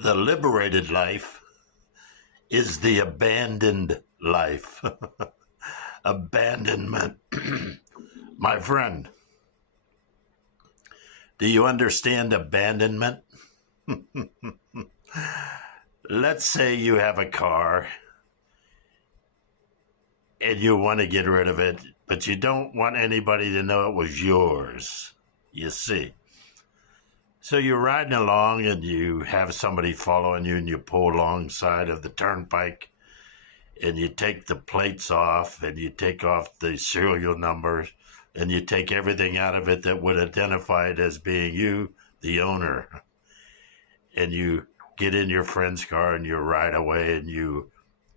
The liberated life is the abandoned life. Abandonment. My friend, do you understand abandonment? Let's say you have a car and you want to get rid of it, but you don't want anybody to know it was yours. You see. So you're riding along and you have somebody following you and you pull alongside of the turnpike and you take the plates off and you take off the serial numbers and you take everything out of it that would identify it as being you, the owner. And you get in your friend's car and you ride away and you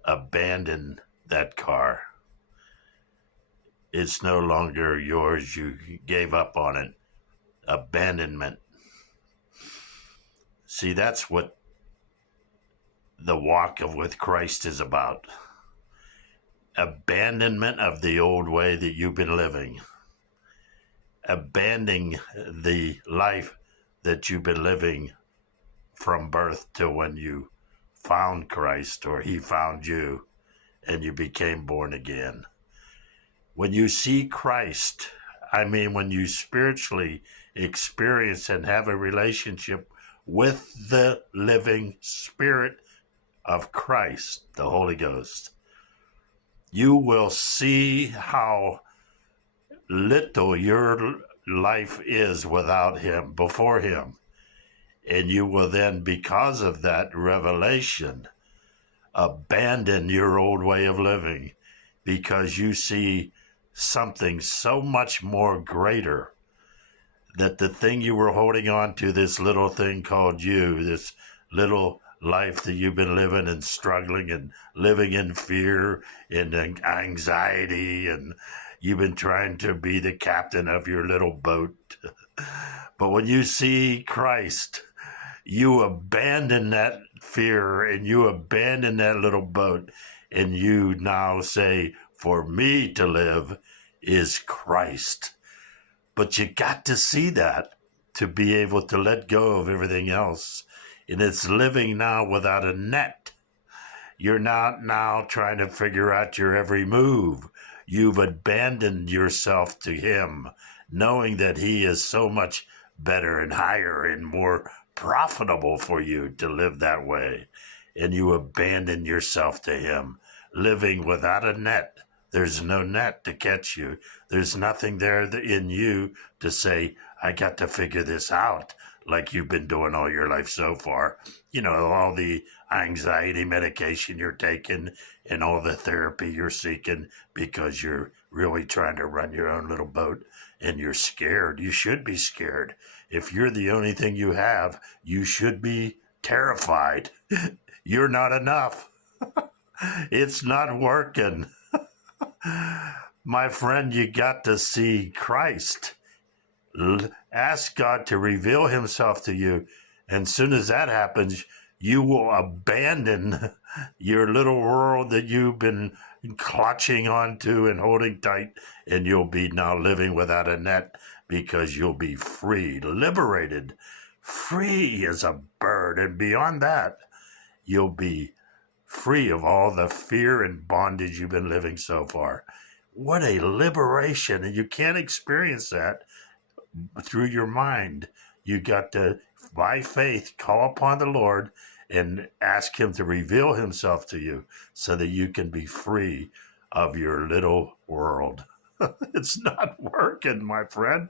abandon that car. It's no longer yours. You gave up on it. Abandonment. See, that's what the walk with Christ is about. Abandonment of the old way that you've been living. Abandoning the life that you've been living from birth to when you found Christ or he found you and you became born again. When you see Christ, when you spiritually experience and have a relationship with the living Spirit of Christ, the Holy Ghost, you will see how little your life is without him, before him. And you will then, because of that revelation, abandon your old way of living because you see something so much more greater, that the thing you were holding on to, this little thing called you, this little life that you've been living and struggling and living in fear and anxiety, and you've been trying to be the captain of your little boat. But when you see Christ, you abandon that fear and you abandon that little boat, and you now say, for me to live is Christ. But you got to see that to be able to let go of everything else. And it's living now without a net. You're not now trying to figure out your every move. You've abandoned yourself to him, knowing that he is so much better and higher and more profitable for you to live that way. And you abandon yourself to him, living without a net. There's no net to catch you. There's nothing there in you to say, I got to figure this out, like you've been doing all your life so far. You know, all the anxiety medication you're taking and all the therapy you're seeking because you're really trying to run your own little boat and you're scared. You should be scared. If you're the only thing you have, you should be terrified. You're not enough. It's not working. My friend, you got to see Christ. Ask God to reveal himself to you. And soon as that happens, you will abandon your little world that you've been clutching onto and holding tight, and you'll be now living without a net because you'll be free, liberated, free as a bird. And beyond that, you'll be free of all the fear and bondage you've been living so far. What a liberation. And you can't experience that through your mind. You got to, by faith, call upon the Lord and ask him to reveal himself to you so that you can be free of your little world. It's not working, my friend.